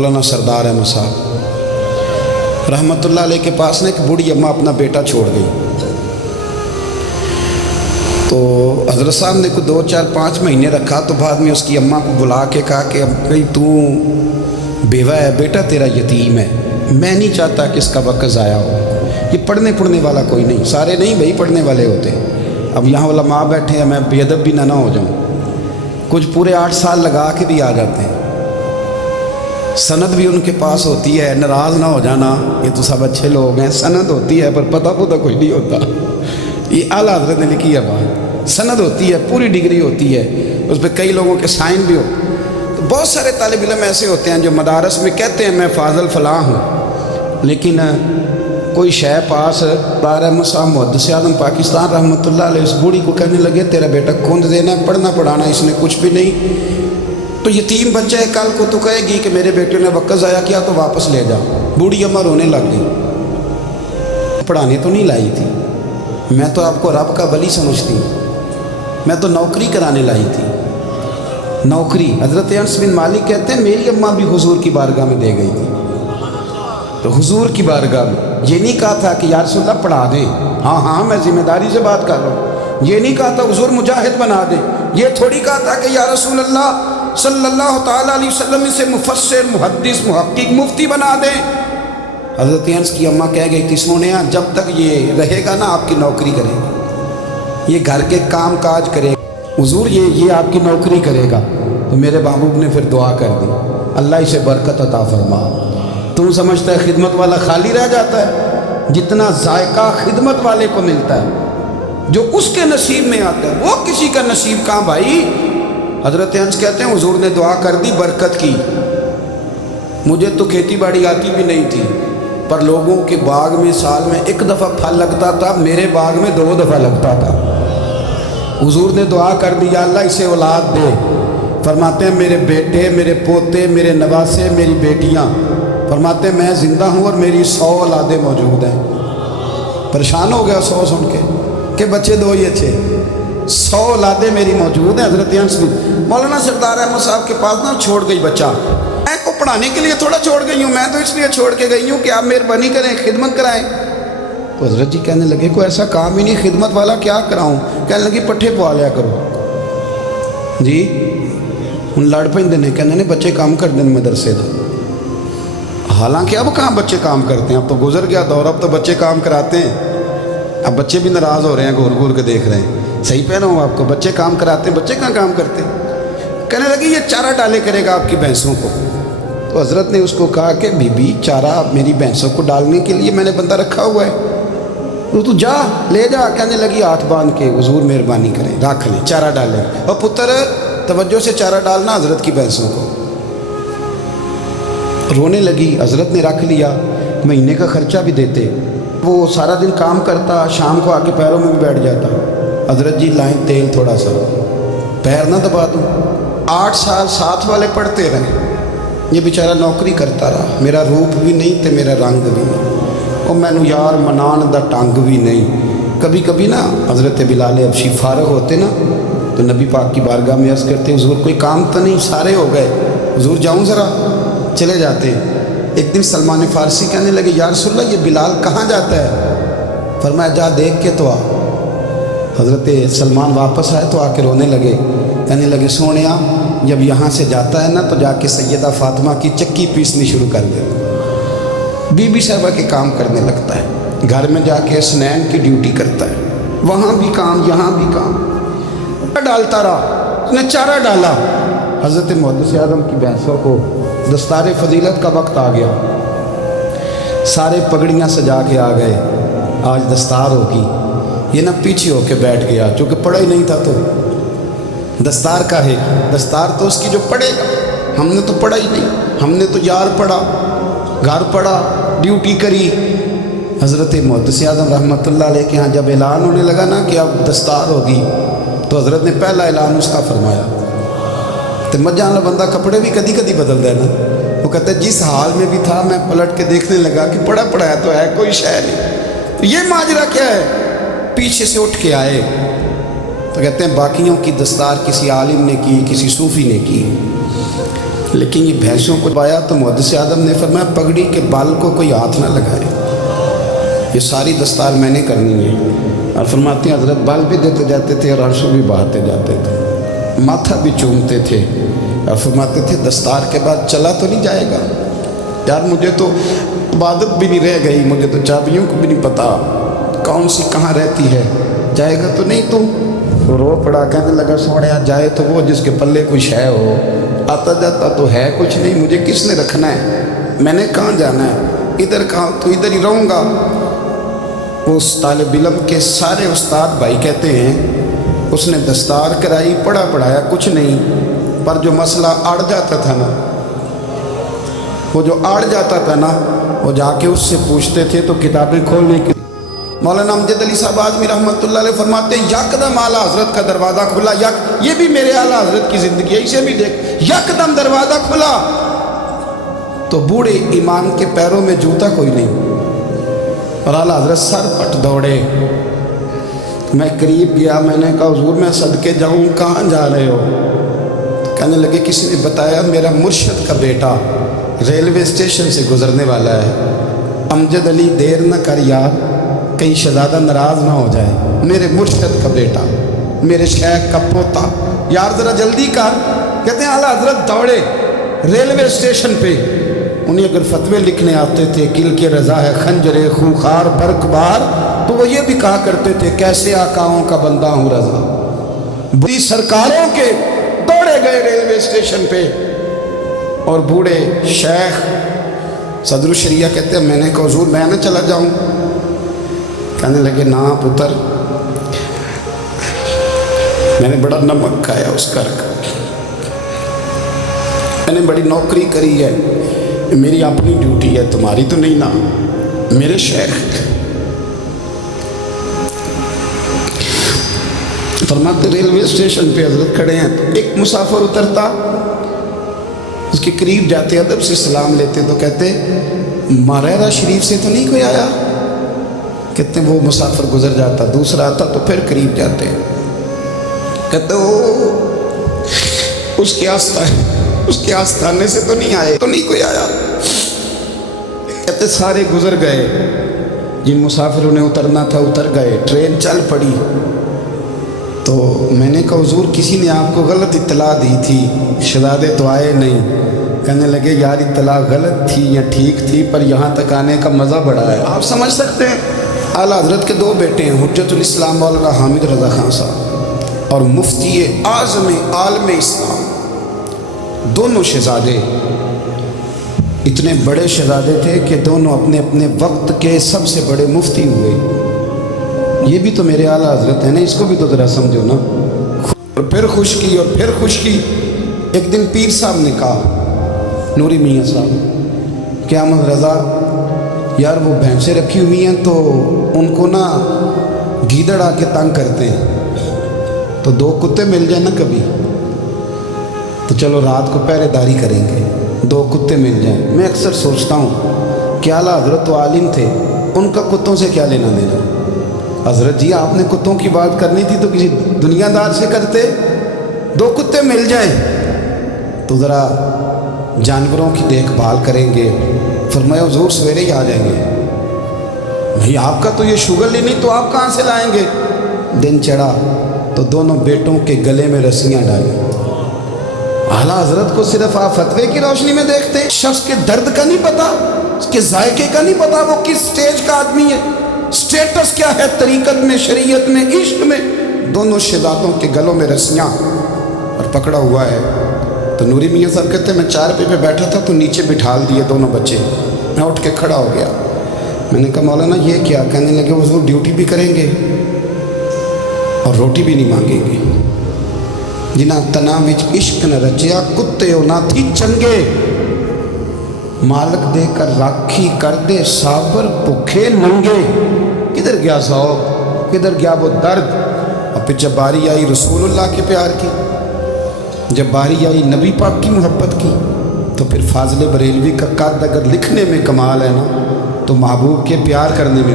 مولانا سردار احمد صاحب رحمتullah علیہ کے پاس نا ایک بوڑھی اماں اپنا بیٹا چھوڑ گئی. تو حضرت صاحب نے کوئی 2 4 5 مہینے رکھا تو بعد میں اس کی اماں کو بلا کے کہا کہ اب بھائی تو بیوہ ہے، بیٹا تیرا یتیم ہے، میں نہیں چاہتا کہ اس کا وقت ضائع ہو. یہ پڑھنے والا کوئی نہیں، سارے نہیں بھائی پڑھنے والے ہوتے. اب یہاں علماء بیٹھے ہیں، میں بے ادب بھی نہ ہو جاؤں. کچھ پورے 8 سال لگا کے بھی آ جاتے ہیں، سند بھی ان کے پاس ہوتی ہے. ناراض نہ ہو جانا، یہ تو سب اچھے لوگ ہیں. سند ہوتی ہے پر پتہ کچھ نہیں ہوتا. یہ اعلیٰ حضرت نے لکھی ہے بات. سند ہوتی ہے، پوری ڈگری ہوتی ہے، اس پہ کئی لوگوں کے سائن بھی ہو. تو بہت سارے طالب علم ایسے ہوتے ہیں جو مدارس میں کہتے ہیں میں فاضل فلاں ہوں، لیکن کوئی شے پاس بار احمد صاحب محدث اعظم پاکستان رحمتullah علیہ اس بوڑھی کو کہنے لگے تیرا بیٹا کھوند دینا ہے، پڑھنا پڑھانا اس نے کچھ بھی نہیں، تو یتیم بچہ ہے، کل کو تو کہے گی کہ میرے بیٹے نے وقت ضائع کیا تو واپس لے جاؤ. بوڑھی اماں رونے لگ گئی. پڑھانے تو نہیں لائی تھی، میں تو آپ کو رب کا ولی سمجھتی ہوں، میں تو نوکری کرانے لائی تھی. نوکری. حضرت انس بن مالک کہتے ہیں میری اماں بھی حضور کی بارگاہ میں دے گئی تھی. تو حضور کی بارگاہ میں یہ نہیں کہا تھا کہ یا رسول اللہ پڑھا دیں، ہاں میں ذمہ داری سے بات کر رہا ہوں. یہ نہیں کہا تھا حضور مجاہد بنا دیں. یہ تھوڑی کہا تھا کہ یا رسول اللہ صلی اللہ تعالیٰ علیہ وسلم سے مفسر محدث محقق مفتی بنا دیں. حضرت انس کی اماں کہہ گئی تھی سونیا جب تک یہ رہے گا نا آپ کی نوکری کرے گا، یہ گھر کے کام کاج کرے گا، حضور یہ آپ کی نوکری کرے گا. تو میرے محبوب نے پھر دعا کر دی اللہ اسے برکت عطا فرما. تم سمجھتا ہے خدمت والا خالی رہ جاتا ہے؟ جتنا ذائقہ خدمت والے کو ملتا ہے، جو اس کے نصیب میں آتا ہے، وہ کسی کا نصیب کہاں بھائی. حضرت انس کہتے ہیں حضور نے دعا کر دی برکت کی. مجھے تو کھیتی باڑی آتی بھی نہیں تھی، پر لوگوں کے باغ میں سال میں 1 دفعہ پھل لگتا تھا، میرے باغ میں 2 دفعہ لگتا تھا. حضور نے دعا کر دی یا اللہ اسے اولاد دے. فرماتے ہیں میرے بیٹے، میرے پوتے، میرے نواسے، میری بیٹیاں. فرماتے ہیں میں زندہ ہوں اور میری 100 اولادیں موجود ہیں. پریشان ہو گیا 100 سن کے کہ بچے 2 ہی اچھے، 100 اولادیں میری موجود ہیں. حضرت انس بھی مولانا سردار احمد صاحب کے پاس نا چھوڑ گئی بچہ. میں کو پڑھانے کے لیے تھوڑا چھوڑ گئی ہوں، میں تو اس لیے چھوڑ کے گئی ہوں کہ آپ مہربانی کریں خدمت کرائیں. تو حضرت جی کہنے لگے کوئی ایسا کام ہی نہیں، خدمت والا کیا کراؤں. کہنے لگی پٹھے پوا لیا کرو. جی ہوں لڑ پہ نے کہنے نے بچے کام کر دیں مدرسے دا. حالانکہ اب کہاں بچے کام کرتے ہیں، اب تو گزر گیا دور، اب تو بچے کام کراتے ہیں. اب بچے بھی ناراض ہو رہے ہیں، گور گور کے دیکھ رہے ہیں. صحیح پہ رہا ہوں آپ کو، بچے کام کراتے ہیں، بچے کہاں کام کرتے ہیں. کہنے لگی یہ چارہ ڈالے کرے گا آپ کی بھینسوں کو. تو حضرت نے اس کو کہا کہ بی بی چارہ میری بھینسوں کو ڈالنے کے لیے میں نے بندہ رکھا ہوا ہے، تو جا لے جا. کہنے لگی ہاتھ باندھ کے حضور مہربانی کریں رکھ لیں چارہ ڈالیں. اور پتر توجہ سے چارہ ڈالنا حضرت کی بھینسوں کو. رونے لگی. حضرت نے رکھ لیا، مہینے کا خرچہ بھی دیتے. وہ سارا دن کام کرتا، شام کو آ کے پیروں میں بھی بیٹھ جاتا. حضرت جی لائیں تیل تھوڑا سا، پیر نہ دبا دوں. 8 سال ساتھ والے پڑھتے رہے، یہ بیچارہ نوکری کرتا رہا. میرا روپ بھی نہیں تے میرا رنگ بھی نہیں، اور مینو یار منان دا ٹنگ بھی نہیں. کبھی کبھی نا حضرت بلال حبشی فارغ ہوتے نا تو نبی پاک کی بارگاہ میں عرض کرتے حضور کوئی کام تو نہیں، سارے ہو گئے، حضور جاؤں ذرا. چلے جاتے. ایک دن سلمان فارسی کہنے لگے یا رسول اللہ یہ بلال کہاں جاتا ہے؟ فرمایا جا دیکھ کے تو آ. حضرت سلمان واپس آئے تو آ کے رونے لگے. کہنے لگے سونیا جب یہاں سے جاتا ہے نا تو جا کے سیدہ فاطمہ کی چکی پیسنی شروع کر دے. بی بی صاحبہ کے کام کرنے لگتا ہے، گھر میں جا کے اسنین کی ڈیوٹی کرتا ہے، وہاں بھی کام یہاں بھی کام. ڈالتا رہا، اس نے چارہ ڈالا. حضرت محدث اعظم کی بھینسوں کو دستار فضیلت کا وقت آ گیا، سارے پگڑیاں سجا کے آ گئے. آج دستار ہوگی. یہ نہ پیچھے ہو کے بیٹھ گیا، چونکہ پڑھا ہی نہیں تھا تو دستار کا ہے. دستار تو اس کی جو پڑھے گا، ہم نے تو پڑھا ہی نہیں، ہم نے تو یار پڑھا، گھر پڑھا، ڈیوٹی کری. حضرت محدث اعظم رحمتullah علیہ کے ہاں جب اعلان ہونے لگا نا کہ اب دستار ہوگی تو حضرت نے پہلا اعلان اس کا فرمایا. تو مجھان بندہ کپڑے بھی کدی کدی بدل دے نا. وہ کہتا ہے جس حال میں بھی تھا میں پلٹ کے دیکھنے لگا کہ پڑھا پڑھایا تو ہے کوئی شے نہیں. تو یہ ماجرا کیا ہے؟ پیچھے سے اٹھ کے آئے تو کہتے ہیں باقیوں کی دستار کسی عالم نے کی، کسی صوفی نے کی. لیکن یہ بھینسوں کو پایا تو محدث اعظم نے فرمایا پگڑی کے بال کو کوئی ہاتھ نہ لگائے، یہ ساری دستار میں نے کرنی ہے۔ اور فرماتے ہیں حضرت بال بھی دیتے جاتے تھے اور آنسو بھی بہاتے جاتے تھے، ماتھا بھی چومتے تھے، اور فرماتے تھے دستار کے بعد چلا تو نہیں جائے گا یار، مجھے تو عبادت بھی نہیں رہ گئی، مجھے تو چابیوں کو بھی نہیں پتا کون سی کہاں رہتی ہے، جائے گا تو نہیں تو رو پڑا، کہنے لگا سوڑیا جائے تو وہ جس کے پلے کچھ ہے ہو، آتا جاتا تو ہے کچھ نہیں، مجھے کس نے رکھنا ہے، میں نے کہاں جانا ہے، ادھر کہاں تو ادھر ہی رہوں گا۔ اس طالب علم کے سارے استاد بھائی کہتے ہیں اس نے دستار کرائی، پڑھا پڑھایا کچھ نہیں، پر جو مسئلہ اڑ جاتا تھا نا، وہ جو اڑ جاتا تھا نا، وہ جا کے اس سے پوچھتے تھے تو کتابیں کھولنے کی۔ مولانا امجد علی صاحب اعظمی رحمۃ اللہ علیہ فرماتے ہیں یکدم اعلیٰ حضرت کا دروازہ کھلا، یہ بھی میرے اعلیٰ حضرت کی زندگی ہے، اسے بھی دیکھ، یکدم دروازہ کھلا تو بوڑھے امام کے پیروں میں جوتا کوئی نہیں، اور اعلیٰ حضرت سر پٹ دوڑے۔ میں قریب گیا، میں نے کہا حضور میں صدقے جاؤں، کہاں جا رہے ہو؟ کہنے لگے کسی نے بتایا میرا مرشد کا بیٹا ریلوے اسٹیشن سے گزرنے والا ہے، امجد علی دیر نہ کر یار، کہیں شہزادہ ناراض نہ ہو جائے، میرے مرشد کا بیٹا، میرے شیخ کا پوتا، یار ذرا جلدی کر۔ کہتے ہیں اعلیٰ حضرت دوڑے ریلوے اسٹیشن پہ، انہیں اگر فتوے لکھنے آتے تھے کل کے رضا ہے خنجر خوخار برق بار، تو وہ یہ بھی کہا کرتے تھے کیسے آقاؤں کا بندہ ہوں رضا، بڑی سرکاروں کے دوڑے گئے ریلوے اسٹیشن پہ، اور بوڑھے شیخ صدر الشریعہ کہتے ہیں میں نے کہا حضور میں نہ چلا جاؤں؟ کہنے لگے نا پتر، میں نے بڑا نمک کھایا اس گھر کا، میں نے بڑی نوکری کری ہے، میری اپنی ڈیوٹی ہے، تمہاری تو نہیں نا۔ میرے شیخ فرماتے ریلوے اسٹیشن پہ حضرت کھڑے ہیں، ایک مسافر اترتا، اس کے قریب جاتے ادب سے سلام لیتے تو کہتے ماریرہ شریف سے تو نہیں کوئی آیا؟ کہتے وہ مسافر گزر جاتا، دوسرا آتا تو پھر قریب جاتے، کہتے اس کے آستانے سے تو نہیں آئے، تو نہیں کوئی آیا؟ کہتے سارے گزر گئے، جن مسافروں نے اترنا تھا اتر گئے، ٹرین چل پڑی، تو میں نے کہا حضور کسی نے آپ کو غلط اطلاع دی تھی، شہزادے تو آئے نہیں۔ کہنے لگے یار اطلاع غلط تھی یا ٹھیک تھی، پر یہاں تک آنے کا مزہ بڑا ہے، آپ سمجھ سکتے ہیں۔ اعلیٰ حضرت کے دو بیٹے ہیں، حجت الاسلام مولانا حامد رضا خان صاحب اور مفتی اعظم عالم اسلام، دونوں شہزادے اتنے بڑے شہزادے تھے کہ دونوں اپنے اپنے وقت کے سب سے بڑے مفتی ہوئے۔ یہ بھی تو میرے اعلیٰ حضرت ہیں نا، اس کو بھی تو ذرا سمجھو نا۔ اور پھر خشکی اور پھر خشکی۔ ایک دن پیر صاحب نے کہا، نوری میاں صاحب کہ احمد رضا یار وہ بھینسیں رکھی ہوئی ہیں تو ان کو نا گیدڑ آ کے تنگ کرتے ہیں، تو دو کتے مل جائیں نا کبھی تو چلو رات کو پہرے داری کریں گے، دو کتے مل جائیں۔ میں اکثر سوچتا ہوں کہ اعلیٰ حضرت تو عالم تھے، ان کا کتوں سے کیا لینا دینا؟ حضرت جی آپ نے کتوں کی بات کرنی تھی تو کسی دنیا دار سے کرتے، دو کتے مل جائیں تو ذرا جانوروں کی دیکھ بھال کریں گے۔ فرمایا حضور سویرے ہی آ جائیں گے۔ بھئی آپ کا تو یہ شوگر ہی نہیں، تو آپ کہاں سے لائیں گے؟ دن چڑھا تو دونوں بیٹوں کے گلے میں رسیاں ڈالیں۔ اعلیٰ حضرت کو صرف آپ فتوے کی روشنی میں دیکھتے ہیں، شخص کے درد کا نہیں پتا، اس کے ذائقے کا نہیں پتا، وہ کس سٹیج کا آدمی ہے، سٹیٹس کیا ہے طریقت میں، شریعت میں، عشق میں۔ دونوں شہزادوں کے گلوں میں رسیاں اور پکڑا ہوا ہے۔ تو نوری میاں صاحب کہتے ہیں میں چارپے پہ بیٹھا تھا تو نیچے بٹھال دیے دونوں بچے، میں اٹھ کے کھڑا ہو گیا۔ میں نے کہا مولانا یہ کیا؟ کہنے لگے حضور ڈیوٹی بھی کریں گے اور روٹی بھی نہیں مانگیں گے۔ جنہاں تنا وچ عشق نہ رچیا، کتے ہو نہ تھی چنگے، مالک دے کر راکھی کر دے صابر بھوکے ننگے۔ کدھر گیا ذوق، کدھر گیا وہ درد؟ اور پھر جب باری آئی رسول اللہ کے پیار کی، جب باری آئی نبی پاک کی محبت کی، تو پھر فاضل بریلوی کا قد اگر لکھنے میں کمال ہے نا، تو محبوب کے پیار کرنے میں